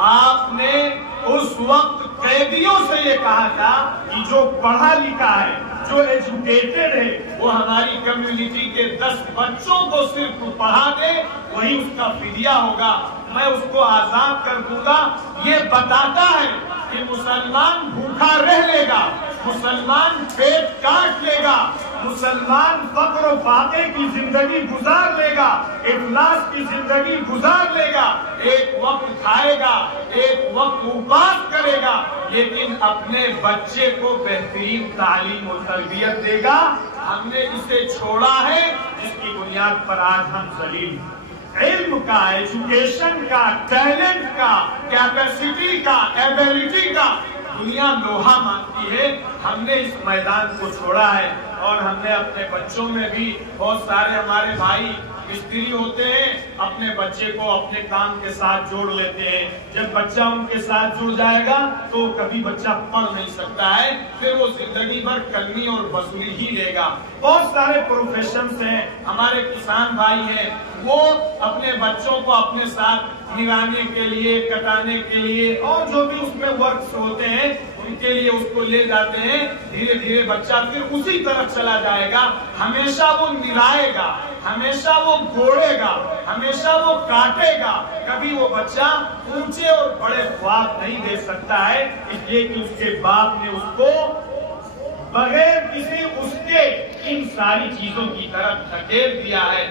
आपने उस वक्त कैदियों से ये कहा था कि जो पढ़ा लिखा है, जो एजुकेटेड है, वो हमारी कम्युनिटी के 10 बच्चों को सिर्फ पढ़ा दे, वही उसका फिदिया होगा, मैं उसको आजाद कर दूंगा। ये बताता है कि मुसलमान भूखा रह लेगा, मुसलमान पेट काट लेगा, मुसलमान फक्र फाके की जिंदगी गुजार लेगा, इफलास की जिंदगी गुजार लेगा, एक वक्त खाएगा, एक वक्त उपवास करेगा, लेकिन अपने बच्चे को बेहतरीन तालीम और तरबियत देगा। हमने इसे छोड़ा है जिसकी बुनियाद पर आज हम जलील इल्म का, एजुकेशन का, टैलेंट का, कैपेसिटी का, एबिलिटी का दुनिया लोहा मानती है। हमने इस मैदान को छोड़ा है और हमने अपने बच्चों में भी, बहुत सारे हमारे भाई मिस्त्री होते हैं, अपने बच्चे को अपने काम के साथ जोड़ लेते हैं। जब बच्चा उनके साथ जुड़ जाएगा तो कभी बच्चा पढ़ नहीं सकता है, फिर वो जिंदगी भर कलमी और वसूली ही लेगा। बहुत सारे प्रोफेशंस हैं, हमारे किसान भाई हैं, वो अपने बच्चों को अपने साथ निराने के लिए, कटाने के लिए और जो भी उसमें वर्क्स होते हैं उनके लिए उसको ले जाते हैं। धीरे धीरे बच्चा फिर उसी तरफ चला जाएगा, हमेशा वो निराएगा, हमेशा वो गोड़ेगा, हमेशा वो काटेगा, कभी वो बच्चा ऊंचे और बड़े ख्वाब नहीं दे सकता है, इसलिए कि उसके बाप ने उसको बगैर किसी उसके इन सारी चीजों की तरफ धकेल दिया है।